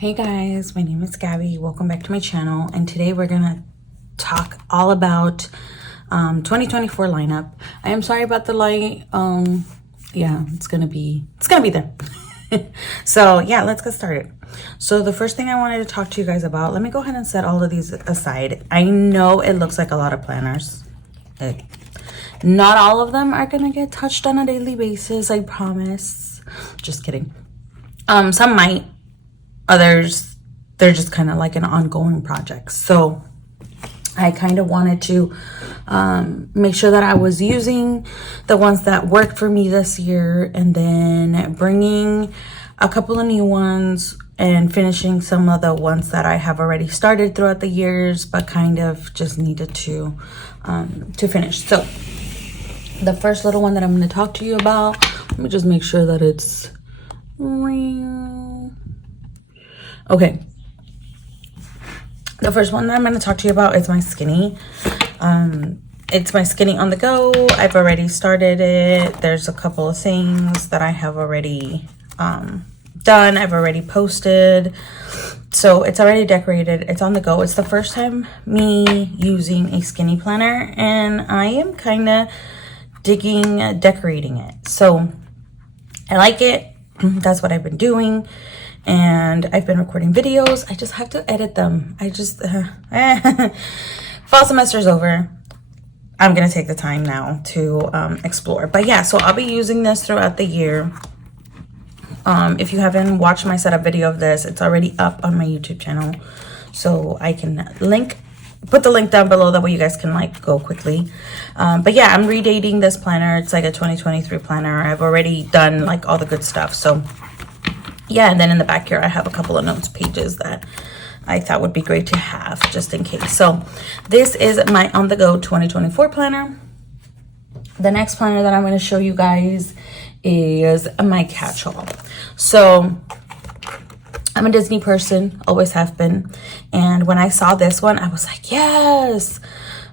Hey guys, my name is Gabby. Welcome back to my channel, and today we're gonna talk all about 2024 lineup. I am sorry about the light. Yeah, it's gonna be there. So yeah, let's get started. So the first thing I wanted to talk to you guys about, let me go ahead and set all of these aside. I know it looks like a lot of planners. Not all of them are gonna get touched on a daily basis, I promise. Just kidding. Some might. Others, they're just kind of like an ongoing project. So I kind of wanted to make sure that I was using the ones that worked for me this year, and then bringing a couple of new ones and finishing some of the ones that I have already started throughout the years, but kind of just needed to finish. So the first little one that I'm going to talk to you about, let me just make sure that it's real. Okay, the first one that I'm going to talk to you about is my Skinny. It's my Skinny on the go. I've already started it. There's a couple of things that I have already done. I've already posted. So it's already decorated. It's on the go. It's the first time me using a Skinny planner, and I am kind of digging decorating it. So I like it. That's what I've been doing. And I've been recording videos. I just have to edit them. Fall semester's over. I'm gonna take the time now to explore. But yeah, so I'll be using this throughout the year. If you haven't watched my setup video of this, it's already up on my YouTube channel. So I can put the link down below, that way you guys can like go quickly. But yeah, I'm redating this planner. It's like a 2023 planner. I've already done like all the good stuff. So yeah, and then in the back here, I have a couple of notes pages that I thought would be great to have just in case. So this is my on the go 2024 planner. The next planner that I'm going to show you guys is my catch-all. So I'm a Disney person, always have been. And when I saw this one, I was like, yes.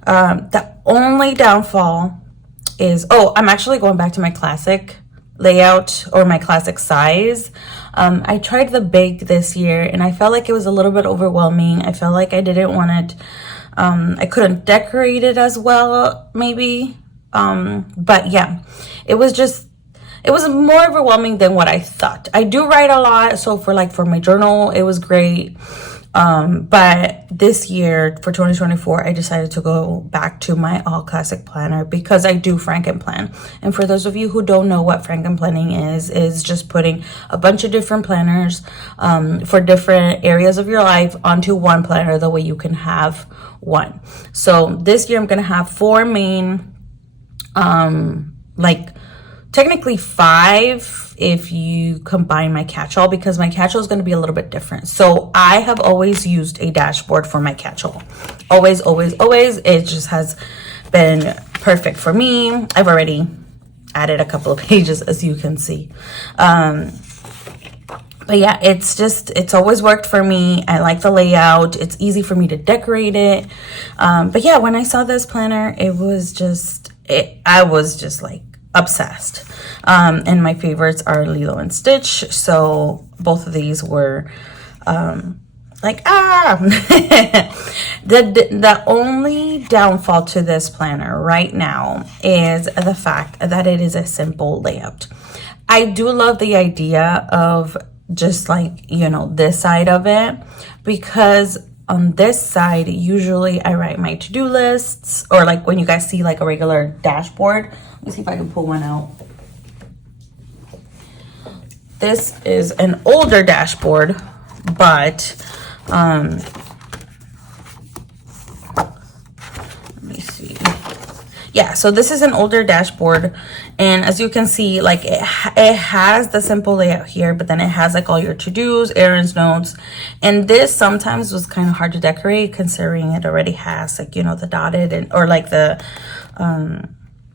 The only downfall is, I'm actually going back to my classic layout or my classic size. I tried the big this year, and I felt like it was a little bit overwhelming. I felt like I didn't want it. I couldn't decorate it as well, maybe. But yeah, it was more overwhelming than what I thought. I do write a lot, so for my journal, it was great. But this year for 2024, I decided to go back to my all classic planner because I do Frankenplan. And for those of you who don't know what Frankenplanning is just putting a bunch of different planners for different areas of your life onto one planner. The way you can have one. So this year I'm going to have 4 main, technically 5 if you combine my catch-all, because my catch-all is going to be a little bit different. So I have always used a dashboard for my catch-all. Always, always, always. It just has been perfect for me. I've already added a couple of pages, as you can see. But yeah, it's always worked for me. I like the layout. It's easy for me to decorate it. But yeah, when I saw this planner, I was just like obsessed. And my favorites are Lilo and Stitch. So both of these were the only downfall to this planner right now is the fact that it is a simple layout. I do love the idea of just this side of it, because on this side, usually I write my to-do lists, or when you guys see a regular dashboard. Let me see if I can pull one out. This is an older dashboard, but let me see. Yeah, so this is an older dashboard, and as you can see, it has the simple layout here, but then it has all your to-dos, errands, notes, and this sometimes was kind of hard to decorate considering it already has the dotted or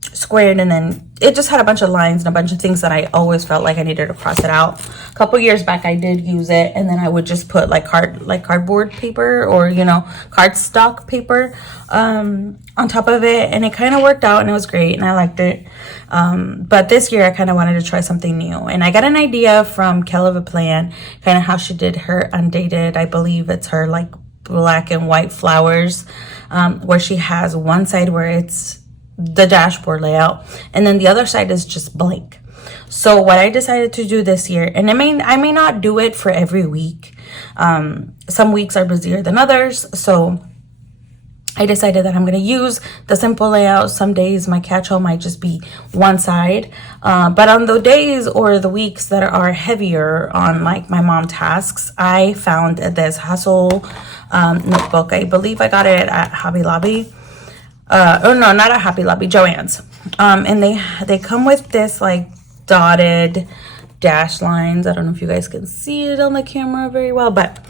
squared, and then it just had a bunch of lines and a bunch of things that I always felt like I needed to cross it out. A couple years back I did use it, and then I would just put like cardboard paper, or you know, cardstock paper on top of it, and it kind of worked out and it was great and I liked it. But this year I kind of wanted to try something new, and I got an idea from Kel of a Plan, kind of how she did her Undated. I believe it's her like black and white flowers, where she has one side where it's the dashboard layout, and then the other side is just blank. So what I decided to do this year, and I may not do it for every week, some weeks are busier than others, so I decided that I'm going to use the simple layout. Some days my catch-all might just be one side, but on the days or the weeks that are heavier on like my mom tasks, I found this Hustle notebook. I believe I got it at Hobby Lobby. Oh no, not at Hobby Lobby, Joann's. And they come with this like dotted dash lines. I don't know if you guys can see it on the camera very well, but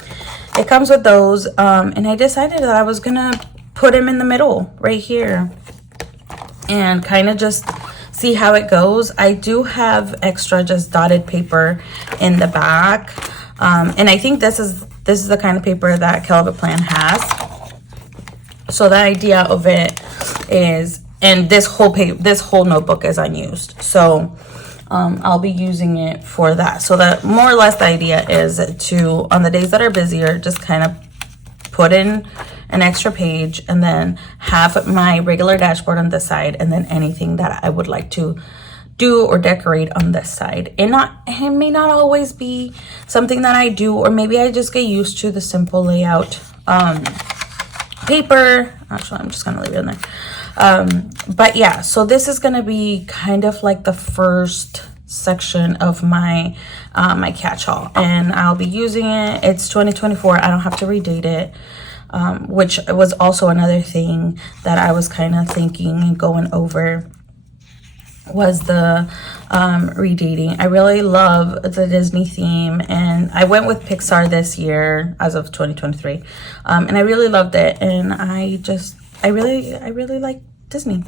it comes with those. And I decided that I was gonna put them in the middle right here and kind of just see how it goes. I do have extra just dotted paper in the back, and I think this is the kind of paper that Kel of a Plan has. So the idea of it is, and this whole notebook is unused, so I'll be using it for that. So that more or less the idea is to, on the days that are busier, just kind of put in an extra page and then have my regular dashboard on this side, and then anything that I would like to do or decorate on this side. It may not always be something that I do, or maybe I just get used to the simple layout paper. Actually, I'm just gonna leave it in there. But yeah, so this is gonna be kind of like the first section of my my catch-all, and I'll be using it. It's 2024. I don't have to redate it, which was also another thing that I was kind of thinking and going over, was the redating. I really love the Disney theme, and I went with Pixar this year as of 2023, and I really loved it, and I really like Disney.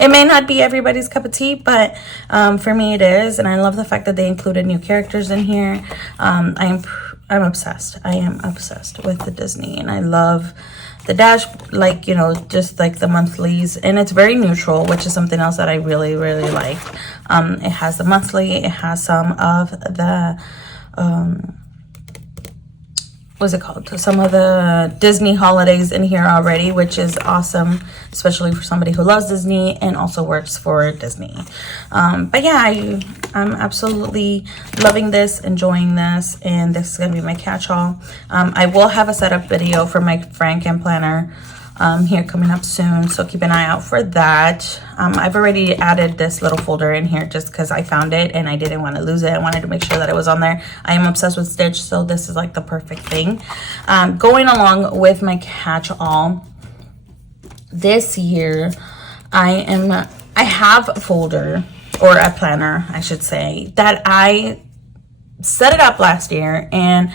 It may not be everybody's cup of tea, but for me it is, and I love the fact that they included new characters in here. I'm obsessed. I am obsessed with the Disney, and I love the dash, like, you know, just like the monthlies, and it's very neutral, which is something else that I really like. It has the monthly, it has some of the what's it called, some of the Disney holidays in here already, which is awesome, especially for somebody who loves Disney and also works for Disney. But yeah, I'm absolutely loving this, enjoying this, and this is gonna be my catch-all. I will have a setup video for my Franken planner here coming up soon, so keep an eye out for that. I've already added this little folder in here just because I found it and I didn't want to lose it. I wanted to make sure that it was on there. I am obsessed with Stitch, so this is like the perfect thing. Going along with my catch-all this year, I have a folder, or a planner I should say, that I set it up last year, and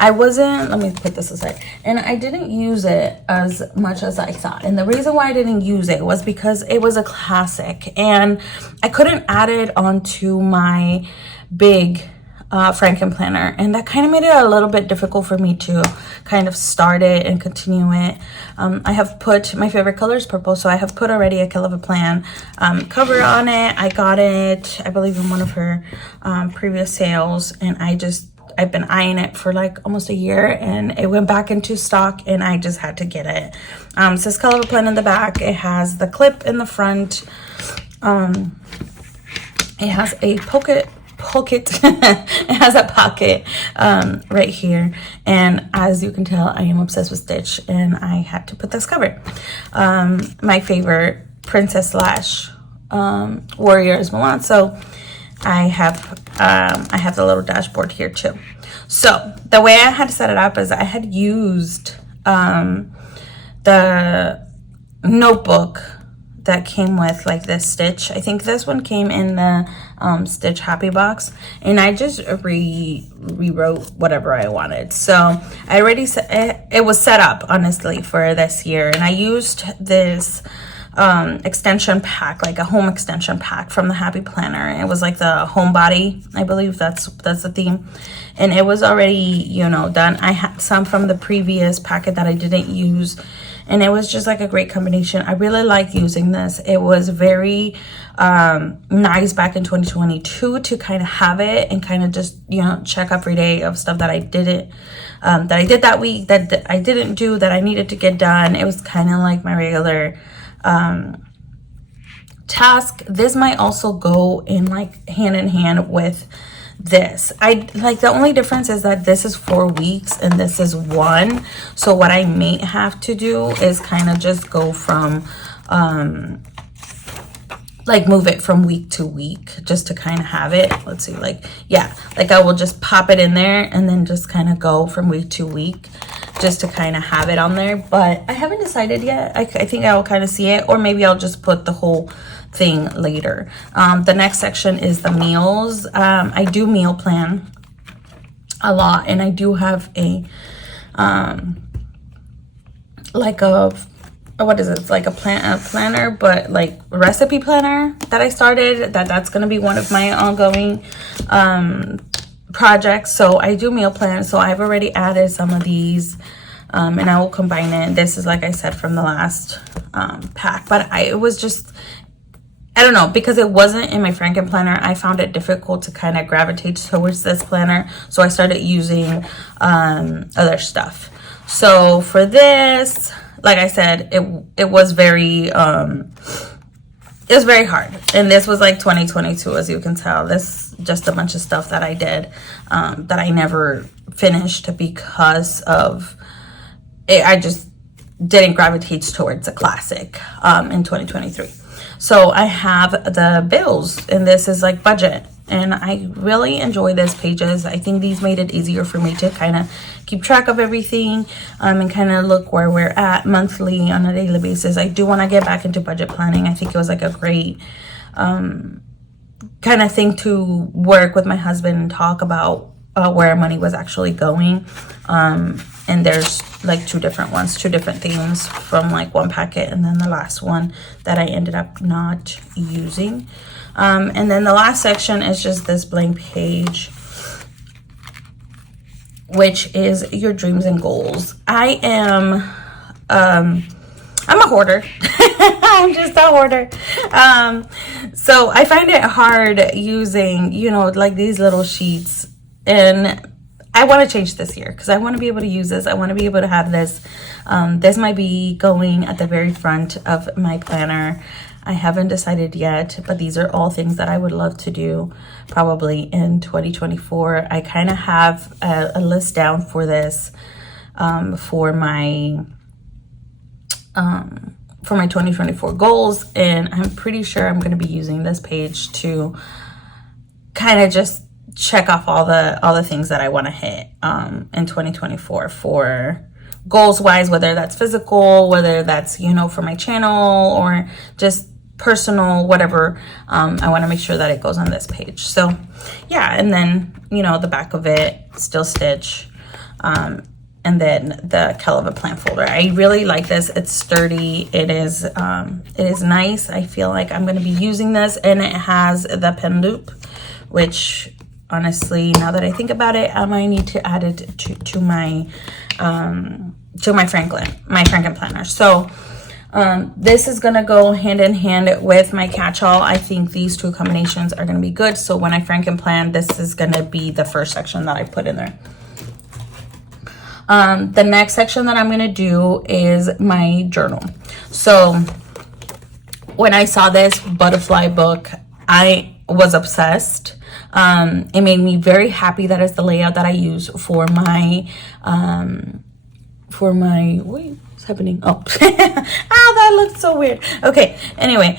I wasn't, let me put this aside, and I didn't use it as much as I thought. And the reason why I didn't use it was because it was a classic and I couldn't add it onto my big Franken planner, and that kind of made it a little bit difficult for me to kind of start it and continue it. I have put, my favorite color is purple, so I have put already a Kel of a Plan cover on it. I got it, I believe, in one of her previous sales, and I've been eyeing it for like almost a year, and it went back into stock and I just had to get it. It says Kel of a Plan in the back. It has the clip in the front. It has a pocket it has a pocket right here, and as you can tell, I am obsessed with Stitch, and I had to put this cover. My favorite princess slash warrior is Mulan, so I have the little dashboard here too. So the way I had set it up is I had used the notebook that came with like this Stitch. I think this one came in the Stitch Happy Box, and I just rewrote whatever I wanted. So I already it was set up honestly for this year, and I used this extension pack, like a home extension pack from the Happy Planner. It was like the homebody, I believe that's the theme, and it was already, you know, done. I had some from the previous packet that I didn't use, and it was just like a great combination. I really like using this. It was very nice back in 2022 to kind of have it and kind of just, you know, check every day of stuff that I didn't that I did that week, that I didn't do, that I needed to get done. It was kind of like my regular task. This might also go in like hand in hand with this. I like, the only difference is that this is 4 weeks and this is 1. So what I may have to do is kind of just go from like move it from week to week just to kind of have it. Let's see, like, yeah, like I will just pop it in there and then just kind of go from week to week just to kind of have it on there. But I haven't decided yet. I think I will kind of see it, or maybe I'll just put the whole thing later. The next section is the meals. I do meal plan a lot, and I do have a like a, what is it? It's like a planner, but like recipe planner that I started. That's gonna be one of my ongoing projects. So I do meal plans. So I've already added some of these, and I will combine it. This is, like I said, from the last pack, but it was just, I don't know, because it wasn't in my Franken planner, I found it difficult to kind of gravitate towards this planner. So I started using other stuff. So for this, like I said, it was very hard. And this was like 2022, as you can tell. This just a bunch of stuff that I did that I never finished because of it. I just didn't gravitate towards a classic in 2023. So I have the bills, and this is like budget. And I really enjoy these pages. I think these made it easier for me to kind of keep track of everything and kind of look where we're at monthly, on a daily basis. I do want to get back into budget planning. I think it was like a great kind of thing to work with my husband and talk about where money was actually going. And there's like two different themes from like one packet, and then the last one that I ended up not using. And then the last section is just this blank page, which is your dreams and goals. I'm a hoarder. I'm just a hoarder. So I find it hard using, you know, like these little sheets, and I want to change this year because I want to be able to use this. I want to be able to have this. This might be going at the very front of my planner. I haven't decided yet, but these are all things that I would love to do probably in 2024. I kind of have a list down for this for my 2024 goals, and I'm pretty sure I'm going to be using this page to kind of just check off all the things that I want to hit in 2024 for goals wise, whether that's physical, whether that's, you know, for my channel or just personal, whatever. I want to make sure that it goes on this page. So yeah, and then, you know, the back of it, still stitch, and then the Keleva plant folder. I really like this. It's sturdy. It is nice. I feel like I'm going to be using this, and it has the pen loop, which honestly, now that I think about it, I might need to add it to my Franken planner. So this is gonna go hand in hand with my catch-all. I think these two combinations are gonna be good. So when I Franken plan, this is gonna be the first section that I put in there. The next section that I'm gonna do is my journal. So when I saw this butterfly book, I was obsessed. It made me very happy. That is the layout that I use for my wait, what's happening? Oh, that looks so weird. Okay, anyway,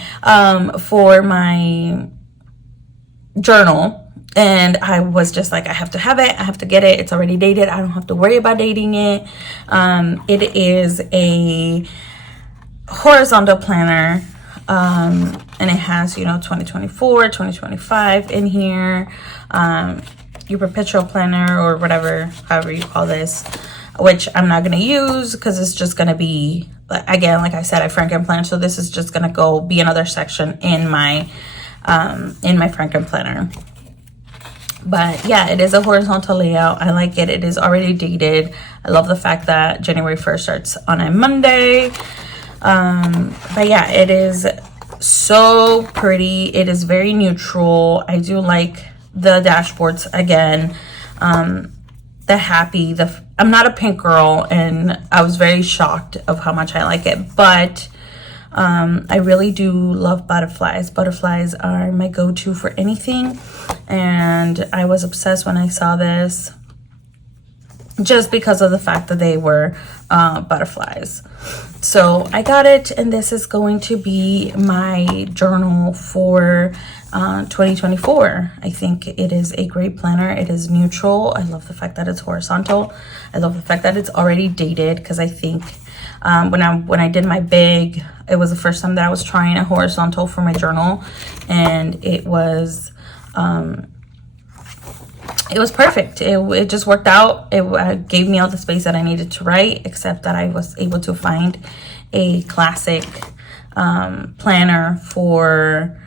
for my journal. And I was just like, I have to have it. I have to get it. It's already dated. I don't have to worry about dating it. It is a horizontal planner. And it has, you know, 2024, 2025 in here. Your perpetual planner or whatever, however you call this. which I'm not going to use because it's just going to be, again, like I said, I Franken plan. So this is just going to go be another section in my Franken planner. But yeah, it is a horizontal layout. I like it. It is already dated. I love the fact that January 1st starts on a Monday. But yeah, it is so pretty. It is very neutral. I do like the dashboards again. The happy, I'm not a pink girl, and I was very shocked of how much I like it, but I really do love butterflies. Butterflies are my go-to for anything, and I was obsessed when I saw this just because of the fact that they were butterflies. So I got it, and this is going to be my journal for 2024. I think it is a great planner. It is neutral. I love the fact that it's horizontal. I love the fact that it's already dated, because I think when I did my big, it was the first time that I was trying a horizontal for my journal, and it was perfect. It just worked out. It gave me all the space that I needed to write, except that I was able to find a classic planner for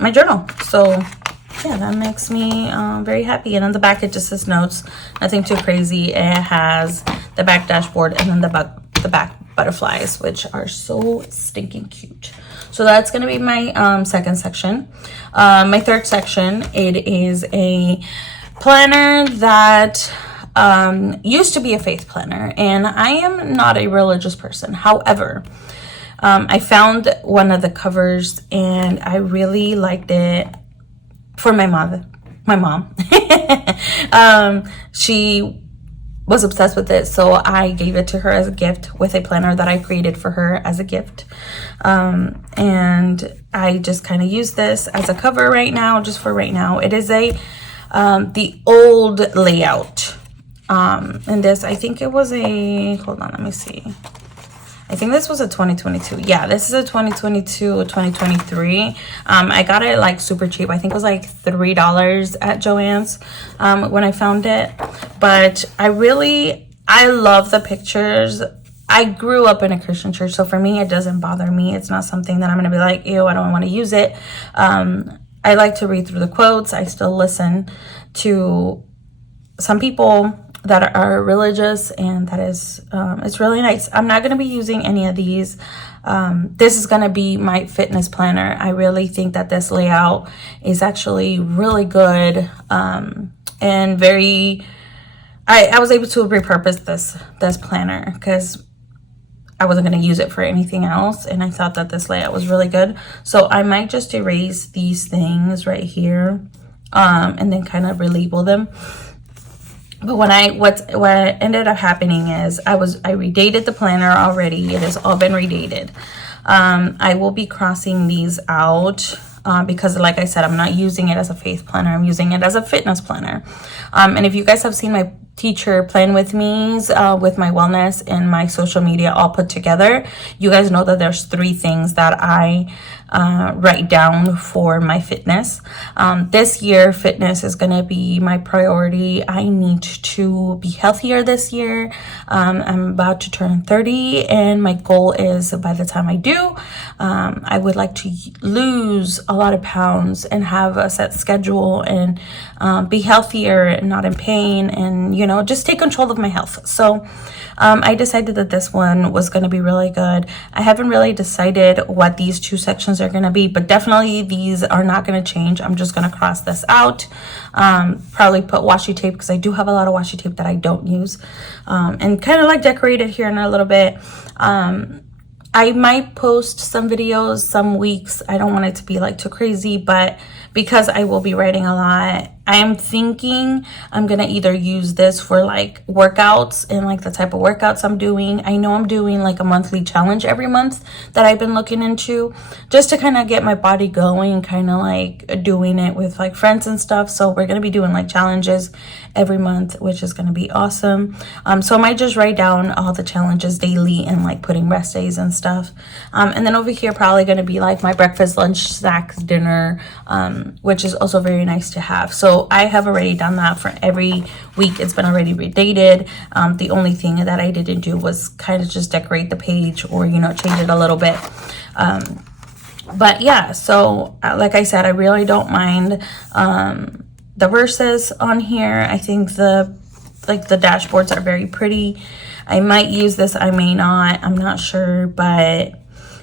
my journal. So yeah, that makes me very happy. And on the back, it just says notes, nothing too crazy. It has the back dashboard and then the back butterflies, which are so stinking cute. So that's going to be my second section. My third section, it is a planner that used to be a faith planner, and I am not a religious person. However, I found one of the covers and I really liked it for my mom. She was obsessed with it, so I gave it to her as a gift with a planner that I created for her as a gift. And I just kind of use this as a cover right now, just for right now. It is the old layout. And this, I think it was hold on, let me see. I think this was a 2022. Yeah, this is a 2022 or 2023. I got it like super cheap. I think it was like $3 at Joann's when I found it. But I love the pictures. I grew up in a Christian church, so for me, it doesn't bother me. It's not something that I'm going to be like, ew, I don't want to use it. I like to read through the quotes. I still listen to some people that are religious, and that is it's really nice. I'm not going to be using any of these. This is going to be my fitness planner. I really think that this layout is actually really good, and very I was able to repurpose this planner because I wasn't going to use it for anything else, and I thought that this layout was really good. So I might just erase these things right here, and then kind of relabel them. But what ended up happening is I redated the planner already. It has all been redated. I will be crossing these out because, like I said, I'm not using it as a faith planner. I'm using it as a fitness planner. And if you guys have seen my teacher plan with me's with my wellness and my social media all put together, you guys know that there's 3 things that I write down for my fitness. This year, fitness is going to be my priority. I need to be healthier this year. I'm about to turn 30, and my goal is by the time I do, I would like to lose a lot of pounds and have a set schedule and be healthier and not in pain, and just take control of my health. So I decided that this one was going to be really good. I haven't really decided what these 2 sections are going to be, but definitely these are not going to change. I'm just going to cross this out, probably put washi tape, because I do have a lot of washi tape that I don't use, and kind of like decorate it here in a little bit. I might post some videos some weeks. I don't want it to be like too crazy, but because I will be writing a lot, I am thinking I'm going to either use this for like workouts and like the type of workouts I'm doing. I know I'm doing like a monthly challenge every month that I've been looking into just to kind of get my body going, kind of like doing it with like friends and stuff. So we're going to be doing like challenges every month, which is going to be awesome. So I might just write down all the challenges daily and like putting rest days and stuff. And then over here, probably going to be like my breakfast, lunch, snacks, dinner, which is also very nice to have. So I have already done that for every week. It's been already redated. The only thing that I didn't do was kind of just decorate the page or, you know, change it a little bit. But yeah, so like I said, I really don't mind the verses on here. I think the dashboards are very pretty. I might use this, I may not, I'm not sure, but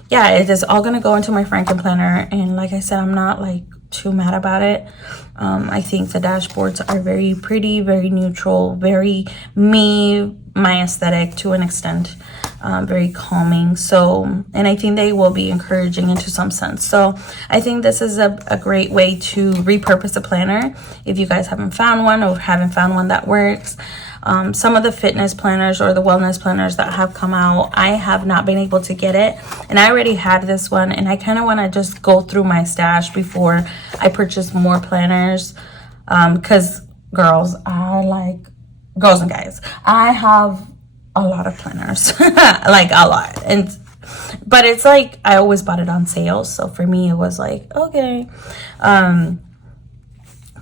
yeah, it is all gonna go into my Franken planner, and like I said, I'm not like too mad about it. I think the dashboards are very pretty, very neutral, very my aesthetic to an extent, very calming. So, and I think they will be encouraging into some sense. So I think this is a great way to repurpose a planner if you guys haven't found one or haven't found one that works. Some of the fitness planners or the wellness planners that have come out, I have not been able to get it, and I already had this one, and I kind of want to just go through my stash before I purchase more planners, because girls and guys, I have a lot of planners, like a lot, but it's like I always bought it on sale, so for me it was like okay.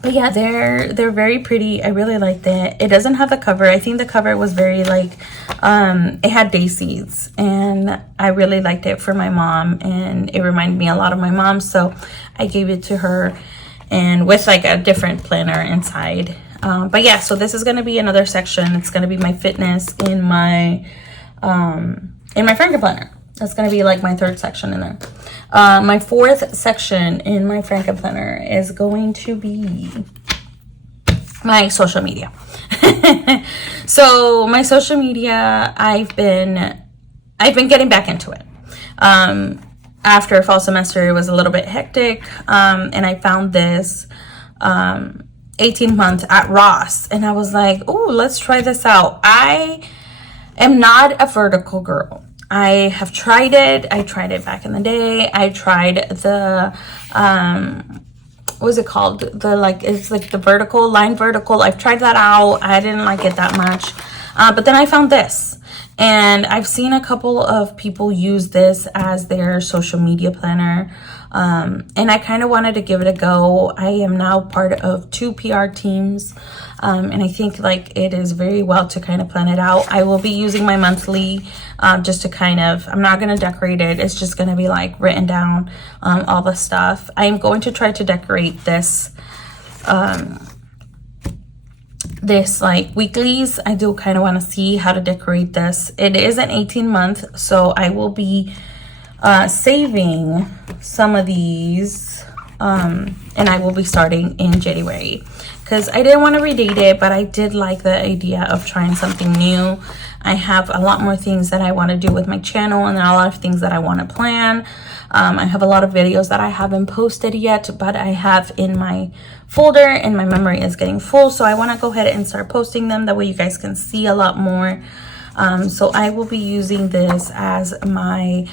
But yeah, they're very pretty. I really liked it. It doesn't have the cover. I think the cover was very like, it had day seeds, and I really liked it for my mom, and it reminded me a lot of my mom, so I gave it to her, and with like a different planner inside. But yeah, so this is going to be another section. It's going to be my fitness in my Franken planner. That's going to be like my third section in there. My fourth section in my Franken planner is going to be my social media. So my social media, I've been getting back into it. After fall semester, it was a little bit hectic, and I found this 18-month at Ross, and I was like, oh, let's try this out. I am not a vertical girl. I have tried it. I tried it back in the day. I tried the, what was it called? It's like the line vertical. I've tried that out. I didn't like it that much. But then I found this. And I've seen a couple of people use this as their social media planner. And I kind of wanted to give it a go. I am now part of 2 PR teams. And I think like it is very well to kind of plan it out. I will be using my monthly just to kind of, I'm not going to decorate it. It's just going to be like written down all the stuff. I am going to try to decorate this like weeklies. I do kind of want to see how to decorate this. It is an 18-month, so I will be saving some of these, and I will be starting in January, because I didn't want to redate it, but I did like the idea of trying something new. I have a lot more things that I want to do with my channel, and there are a lot of things that I want to plan. I have a lot of videos that I haven't posted yet, but I have in my folder, and my memory is getting full, so I want to go ahead and start posting them. That way you guys can see a lot more. So I will be using this as my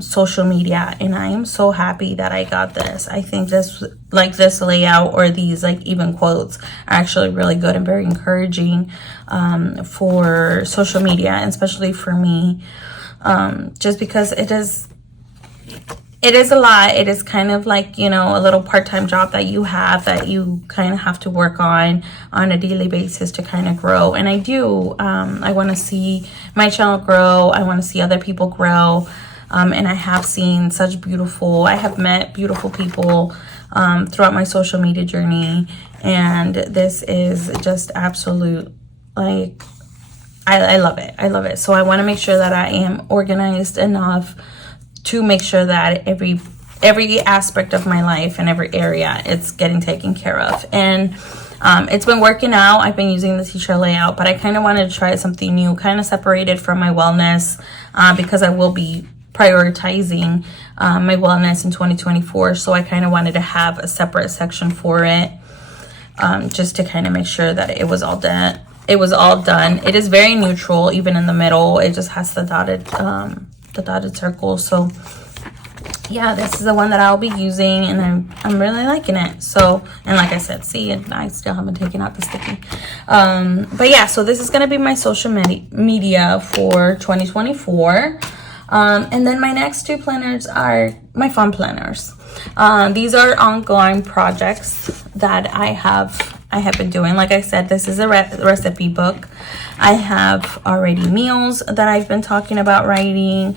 social media, and I am so happy that I got this. I think this layout, or these like even quotes, are actually really good and very encouraging for social media, and especially for me, just because it is a lot. It is kind of like, you know, a little part-time job that you have, that you kind of have to work on a daily basis to kind of grow. And I do, I want to see my channel grow. I want to see other people grow. And I have seen I have met beautiful people throughout my social media journey. And this is just absolute, like, I love it. I love it. So I want to make sure that I am organized enough to make sure that every aspect of my life and every area, it's getting taken care of. And it's been working out. I've been using the t-shirt layout, but I kind of wanted to try something new, kind of separated from my wellness, because I will be prioritizing my wellness in 2024. So I kind of wanted to have a separate section for it, just to kind of make sure that it was all done. It is very neutral, even in the middle. It just has the dotted circle. So yeah, this is the one that I'll be using, and I'm really liking it. So, and like I said, see, I still haven't taken out the sticky. But yeah, so this is going to be my social media for 2024. And then my next two planners are my fun planners. These are ongoing projects that I have been doing. Like I said, this is a recipe book. I have already meals that I've been talking about writing.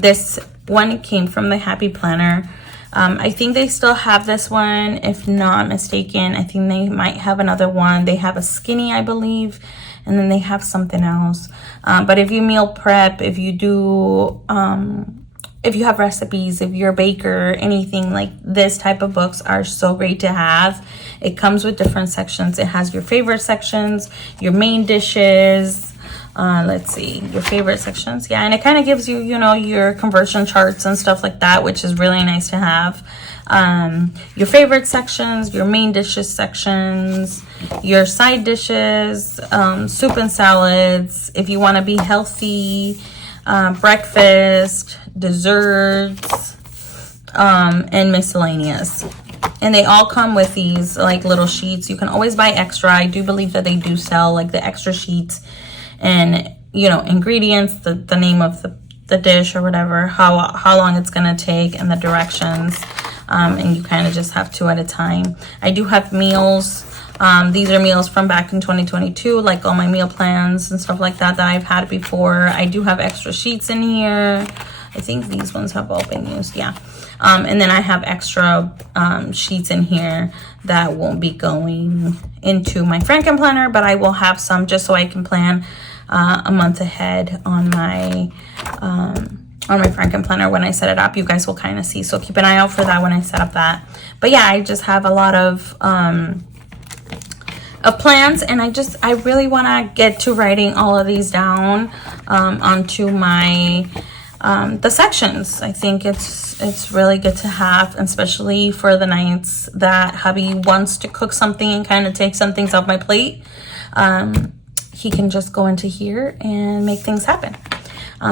This one came from the Happy Planner. I think they still have this one, if not mistaken. I think they might have another one. They have a skinny, I believe, and then they have something else. But if you meal prep, if you do, if you have recipes, if you're a baker, anything like this type of books are so great to have. It comes with different sections. It has your favorite sections, your main dishes, let's see, your favorite sections. Yeah, and it kind of gives you, you know, your conversion charts and stuff like that, which is really nice to have. Your favorite sections, your main dishes sections, your side dishes, soup and salads, if you want to be healthy, breakfast, desserts, and miscellaneous. And they all come with these like little sheets. You can always buy extra. I do believe that they do sell like the extra sheets and, you know, ingredients, the name of the dish or whatever, how long it's gonna take, and the directions. And you kind of just have 2 at a time. I do have meals. These are meals from back in 2022, like all my meal plans and stuff like that I've had before. I do have extra sheets in here. I think these ones have all been used, yeah. And then I have extra sheets in here that won't be going into my Franken planner, but I will have some just so I can plan a month ahead on my Franken planner when I set it up. You guys will kind of see, so keep an eye out for that when I set up that. But yeah, I just have a lot of plans, and I really want to get to writing all of these down onto my the sections. I think it's really good to have, especially for the nights that hubby wants to cook something and kind of take some things off my plate. He can just go into here and make things happen.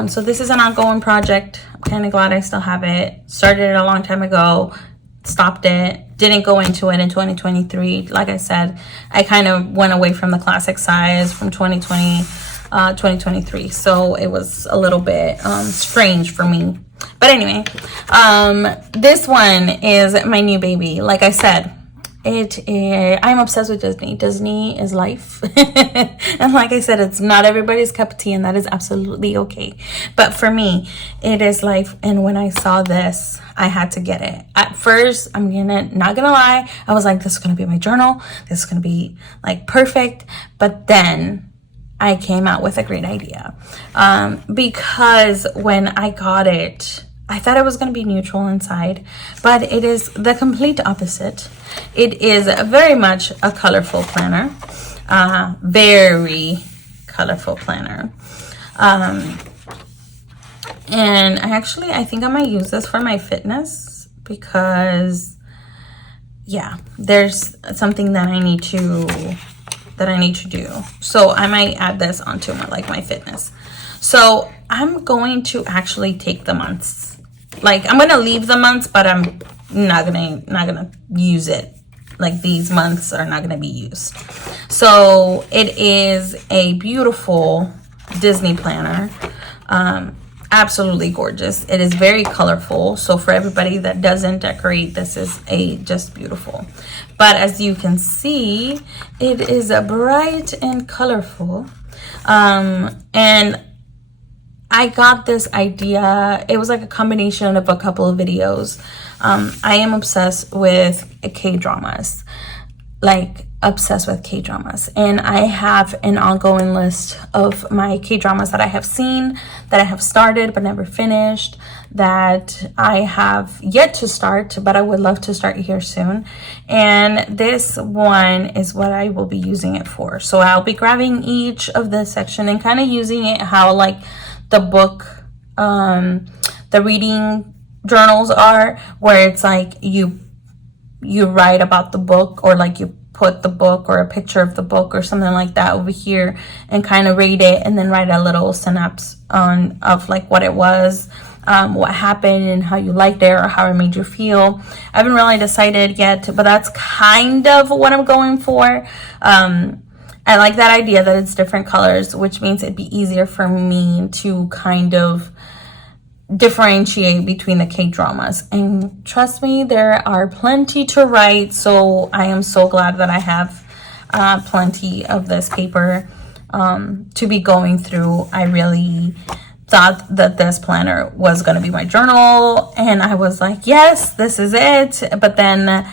So this is an ongoing project. I'm kind of glad I still have it. Started it a long time ago, stopped it, didn't go into it in 2023. Like I said, I kind of went away from the classic size from 2023. So it was a little bit strange for me. But anyway, this one is my new baby. Like I said, I'm obsessed with Disney. Disney is life. And like I said, it's not everybody's cup of tea, and that is absolutely okay. But for me, it is life. And when I saw this, I had to get it. At first, I'm not gonna lie, I was like, this is gonna be my journal. This is gonna be like perfect. But then I came out with a great idea. Because when I got it, I thought it was going to be neutral inside, but it is the complete opposite. It is very much a colorful planner, very colorful planner. And I think I might use this for my fitness because, yeah, there's something that I need to do. So I might add this onto my fitness. So I'm going to actually take the months. Like, I'm gonna leave the months, but I'm not gonna use it. Like, these months are not gonna be used. So it is a beautiful Disney planner. Absolutely gorgeous. It is very colorful. So for everybody that doesn't decorate, this is just beautiful. But as you can see, it is bright and colorful. And I got this idea. It was like a combination of a couple of videos. I am obsessed with K-dramas. Like, obsessed with K-dramas. And I have an ongoing list of my K-dramas that I have seen, that I have started but never finished, that I have yet to start, but I would love to start here soon. And this one is what I will be using it for. So I'll be grabbing each of the section and kind of using it how like the book, the reading journals are, where it's like you write about the book, or like you put the book or a picture of the book or something like that over here and kind of read it, and then write a little synopsis of like what it was, what happened and how you liked it or how it made you feel. I haven't really decided yet, but that's kind of what I'm going for. I like that idea that it's different colors, which means it'd be easier for me to kind of differentiate between the K-dramas. And trust me, there are plenty to write, so I am so glad that I have plenty of this paper to be going through. I really thought that this planner was going to be my journal, and I was like, yes, this is it. But then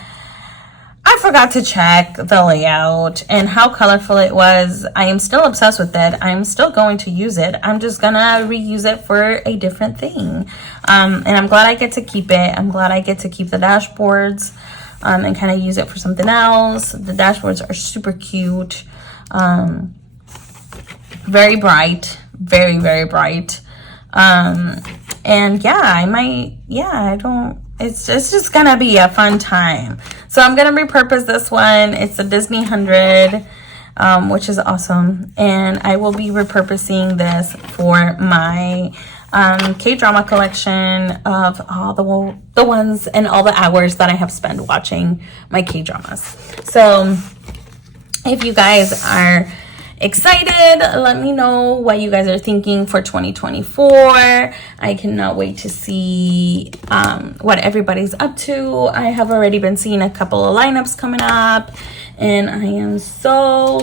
I forgot to check the layout and how colorful it was. I am still obsessed with it. I'm still going to use it. I'm just gonna reuse it for a different thing. And I'm glad I get to keep it. I'm glad I get to keep the dashboards and kind of use it for something else. The dashboards are super cute. Very bright. Very, very bright. And yeah, it's just gonna be a fun time. So I'm gonna repurpose this one. It's a Disney 100, which is awesome. And I will be repurposing this for my K-drama collection of all the ones and all the hours that I have spent watching my K-dramas. So if you guys are excited, let me know what you guys are thinking for 2024. I cannot wait to see what everybody's up to. I have already been seeing a couple of lineups coming up, and I am so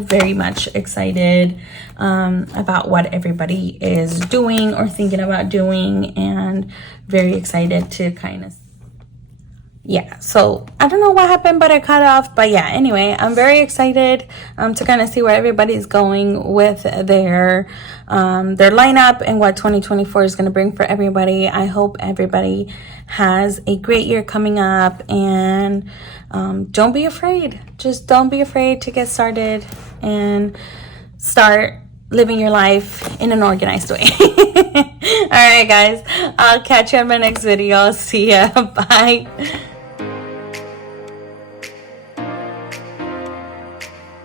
very much excited about what everybody is doing or thinking about doing, and very excited to kind of so I don't know what happened, but I cut off. But yeah, anyway, I'm very excited to kind of see where everybody's going with their lineup and what 2024 is going to bring for everybody. I hope everybody has a great year coming up, and don't be afraid. Just don't be afraid to get started and start living your life in an organized way. All right, guys, I'll catch you in my next video. See ya. Bye.